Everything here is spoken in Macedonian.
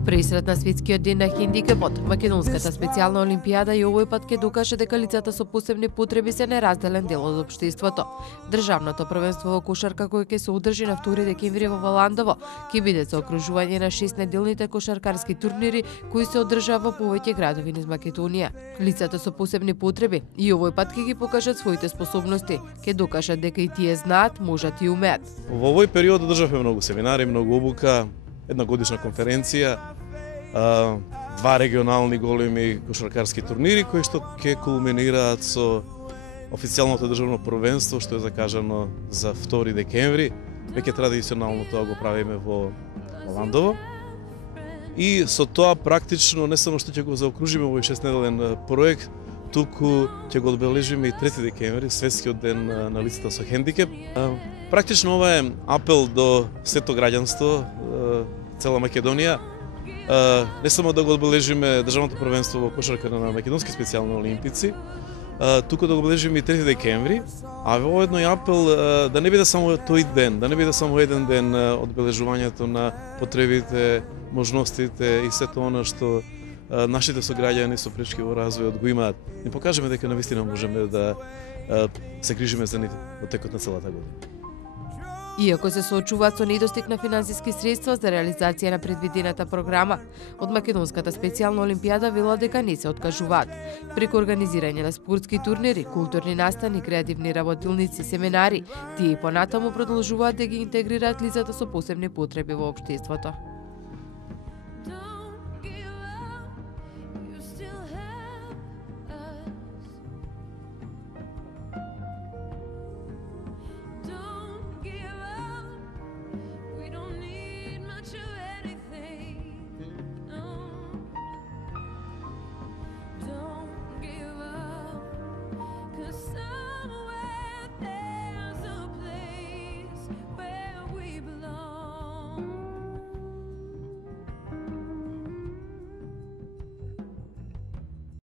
Во пресрет на Светскиот ден на хендикепот, Македонската специјална олимпијада и овој пат ќе докаже дека лицата со посебни потреби се неразделен дел од општеството. Државното првенство во кошарка кој ќе се одржи на 2 декември во Валандово ќе биде со окружување на 6 неделните кошаркарски турнири кои се одржаа во повеќе градови низ Македонија. Лицата со посебни потреби и овој пат ќе ги покажат своите способности, ќе докажат дека и тие знаат, можат и умеат. Во овој период одржавме многу семинари, многу обука, една годишна конференција, 2 регионални големи кошаркарски турнири кои што ќе кулминираат со официјалното државно првенство што е закажано за 2 декември. Веќе традиционално тоа го правиме во Валандово. И со тоа практично не само што ќе го заокружиме овој 6-неделен проект, туку ќе го одбележиме и 3 декември, Светскиот ден на лицата со хендикеп. Практично ова е апел до сето граѓанство, цела Македонија, не само да го одбележиме државното првенство во кошарка на македонски специјални олимпици, туку да го одбележиме и 3 декември, а во едној апел да не биде само тој ден, да не биде само еден ден одбележувањето на потребите, можностите и сето она што нашите сограѓани со пречки во развојот го имаат. И покажеме дека навистина можеме да се грижиме за нив во текот на целата година. Иако се соочуваат со недостиг на финансиски средства за реализација на предвидената програма, од Македонската специјална олимпијада велат дека не се откажуваат. Преку организирање на спортски турнири, културни настани, креативни работилници, семинари, тие и понатаму продолжуваат да ги интегрираат лицата со посебни потреби во општеството.